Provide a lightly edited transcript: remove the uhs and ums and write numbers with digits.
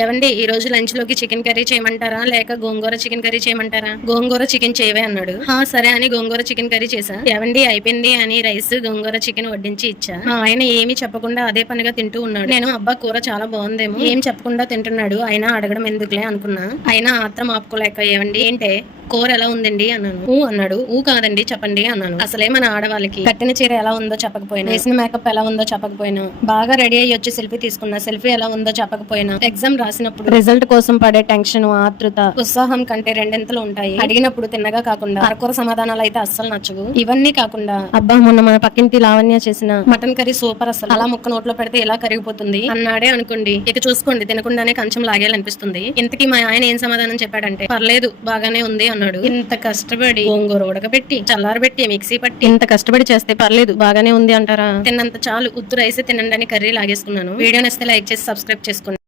ఏవండి ఈ రోజు లంచ్ లోకి చికెన్ కర్రీ చేయమంటారా లేక గోంగూర చికెన్ కర్రీ చేయమంటారా? గోంగూర చికెన్ చేయవే అన్నాడు. సరే అని గోంగూర చికెన్ కర్రీ చేసా. ఏవండి అయిపోయింది అని రైస్ గోంగూర చికెన్ వడ్డించి ఇచ్చా. ఆయన ఏమీ చెప్పకుండా అదే పనిగా తింటూ ఉన్నాడు. నేను అబ్బా కూర చాలా బాగుందేమో ఏం చెప్పకుండా తింటున్నాడు, అయినా అడగడం ఎందుకులే అనుకున్నా. అయినా ఆత్రం ఆపుకోలేక ఏవండి ఏంటే కూర ఎలా ఉందండి అన్నాను. ఊ అన్నాడు. ఊ కాదండి చెప్పండి అన్నాను. అసలే మన ఆడవాళ్ళకి కట్టిన చీర ఎలా ఉందో చెప్పకపోయినా, వేసిన మేకప్ ఎలా ఉందో చెప్పకపోయినా, బాగా రెడీ అయ్యి వచ్చి సెల్ఫీ తీసుకున్నా, సెల్ఫీ ఎలా ఉందో చెప్పకపోయినా, ఎగ్జామ్ రాసినప్పుడు రిజల్ట్ కోసం పడే టెన్షన్, ఆతృత, ఉత్సాహం కంటే రెండింతలు ఉంటాయి. అడిగినప్పుడు తిన్నగా కాకుండా అరకొర సమాధానాలు అయితే అస్సలు నచ్చవు. ఇవన్నీ కాకుండా అబ్బా మొన్న మన పక్కింటి లావణ్య చేసిన మటన్ కర్రీ సూపర్, అసలు అలా ముక్క నోట్లో పెడితే ఎలా కరిగిపోతుంది అన్నాడే అనుకోండి, ఇక చూసుకోండి తినకుండానే కంచం లాగేయాలనిపిస్తుంది. ఇంతకీ మా ఆయన ఏం సమాధానం చెప్పాడంటే పర్లేదు బాగానే ఉంది అన్నాడు. ఇంత కష్టపడి గోంగూర ఉడకబెట్టి చల్లారబెట్టి మిక్సీ పట్టి ఇంత కష్టపడి చేస్తే పర్లేదు బాగానే ఉంది అంటారా? తిన్నంత చాలు, ఉత్తు రైస్ తినండి అని కర్రీ లాగేసుకున్నాను. వీడియో నచ్చితే లైక్ చేసి సబ్స్క్రైబ్ చేసుకోండి.